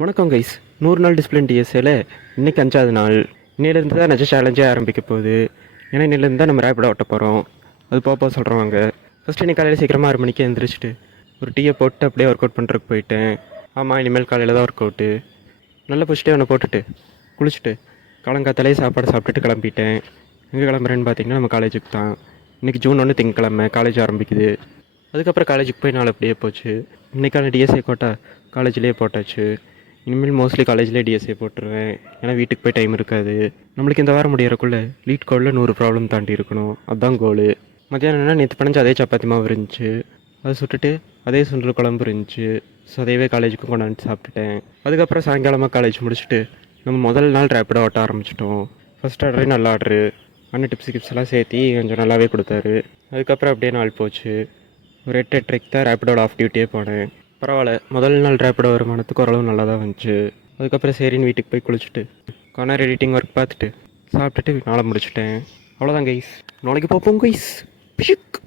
வணக்கம் கைஸ். 100 நாள் டிசிப்ளின் டிஎஸ்ஏல இன்றைக்கி 5வது நாள். இன்னிலேருந்து தான் நிஜ சேலஞ்சே ஆரம்பிக்க போகுது. ஏன்னா இன்னிலேருந்து தான் நம்ம ரேப்பிடாக ஓட்ட போகிறோம். அது போக சொல்கிறவங்க ஃபஸ்ட்டு இன்றைக்கி காலையில் சீக்கிரமாக 6 மணிக்கு எழுந்திரிச்சிட்டு ஒரு டீயை போட்டு அப்படியே ஒர்க் அவுட் பண்ணுறதுக்கு போயிட்டேன். ஆமாம், இனிமேல் காலையில் தான் ஒர்க் அவுட்டு. நல்லா ஃபஸ்ட்டே ஒன்று போட்டுட்டு குளிச்சுட்டு காலங்காத்தாலே சாப்பாடு சாப்பிட்டுட்டு கிளம்பிட்டேன். எங்கே கிளம்புறேன்னு பார்த்தீங்கன்னா நம்ம காலேஜுக்கு தான். இன்றைக்கி ஜூன் 1 திங்கக்கிழமை காலேஜ் ஆரம்பிக்குது. அதுக்கப்புறம் காலேஜுக்கு போய் நாள் அப்படியே போச்சு. இன்றைக்கான டிஎஸ்ஏ கோட்டா காலேஜ்லேயே போட்டாச்சு. இனிமேல் மோஸ்ட்லி காலேஜ்லேயே டிஎஸ்ஏ போட்டுருவேன். ஏன்னா வீட்டுக்கு போய் டைம் இருக்காது. நம்மளுக்கு இந்த வாரம் முடியறக்குள்ளே லீட் கோடில் 100 ப்ராப்ளம் தாண்டி இருக்கணும். அதுதான் கோலு. மத்தியானம்னா நேற்று பணஞ்சு அதே சப்பாத்தி மாவு இருந்துச்சு. அதை சுட்டுட்டு அதே சுண்டல் குழம்பு இருந்துச்சு. ஸோ அதையவே காலேஜுக்கும் கொண்டாந்து சாப்பிட்டுட்டேன். அதுக்கப்புறம் சாயங்காலமாக காலேஜ் முடிச்சுட்டு நம்ம முதல் நாள் ரேப்பிடாக ஓட்ட ஆரம்பிச்சிட்டோம். ஃபஸ்ட் ஆர்டரே நல்ல ஆர்டரு. அண்ணன் டிப்ஸ் எல்லாம் சேர்த்தி கொஞ்சம் நல்லாவே கொடுத்தாரு. அதுக்கப்புறம் அப்படியே நாள் போச்சு. ஒரு 8-8:30 தான் ரேப்பிடோட ஆஃப் டியூட்டியே போனேன். பரவாயில்ல, முதல் நாள் ரேப்பிடோ வருமானத்துக்கு ஓரளவு நல்லா தான் வந்துச்சு. அதுக்கப்புறம் சரின்னு வீட்டுக்கு போய் குளிச்சுட்டு கார்னர் எடிட்டிங் ஒர்க் பார்த்துட்டு சாப்பிட்டுட்டு நாளை முடிச்சிட்டேன். அவ்வளோதான் கைஸ். நாளைக்கு பார்ப்போம் கைஸ். பிஷுக்.